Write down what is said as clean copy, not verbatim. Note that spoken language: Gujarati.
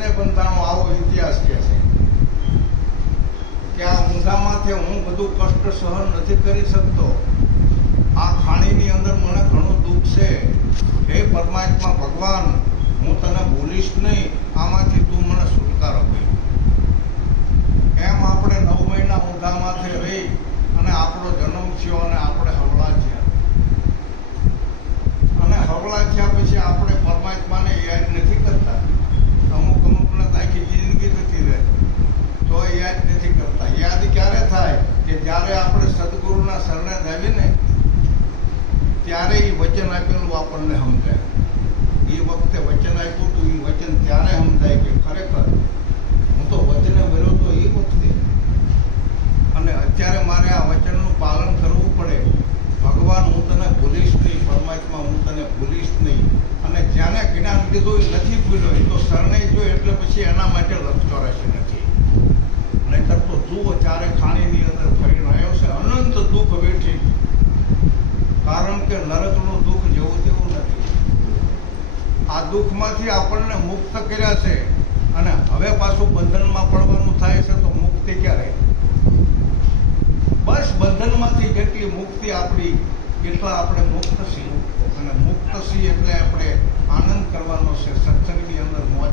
વચને બંધાણો આવો ઇતિહાસ કહે છે કે આ ઊંધામાંથી હું બધું કષ્ટ સહન નથી કરી શકતો, આ ખાણીની અંદર મને ઘણું દુઃખ છે, હે પરમાત્મા ભગવાન હું તને ભૂલીશ નહીં, આમાંથી તું મને છુટકારો આપે. એમ આપણે 9 મહિના ઊંધામાંથી રહી અને આપણો જન્મ થયો અને આપણે હવળા થયા, અને હવળા થયા પછી આપણે પરમાત્માને યાદ નથી કરતા. અમુકને આખી જિંદગી નથી રહેતી તો યાદ નથી કરતા. યાદ ક્યારે થાય કે જ્યારે આપણે સદગુરુના શરણે જાવીને ત્યારે એ વચન આપેલું આપણને સમજાય. એ વખતે વચન આપ્યું હતું, એ વચન ત્યારે સમજાય કે ખરેખર હું તો વચને ભર્યો તો એ વખતે, અને અત્યારે મારે આ વચનનું પાલન કરવું પડે. ભગવાન હું તને ભૂલીશ નહીં, પરમાત્મા હું તને ભૂલીશ નહીં. અને જ્યાંને જ્ઞાન લીધું એ નથી ભૂલ્યો, એ તો શરણે જો એટલે પછી એના માટે લક્ષ નથી. નહીતર તો જુઓ ચારે ખાણીની અંદર ફરીને આવ્યો છે, અનંત દુઃખ વેઠી. કારણ કે નરકનું દુઃખ જેવું તેવું નથી. આ દુઃખમાંથી આપણને મુક્ત કર્યા છે, અને હવે પાછું બંધનમાં પડવાનું થાય છે. તો મુક્તિ ક્યારે? બસ બંધનમાંથી જેટલી મુક્તિ આપણી એટલા આપણે મુક્ત છીએ, અને મુક્ત છીએ એટલે આપણે આનંદ કરવાનો છે, સત્સંગની અંદર મોજ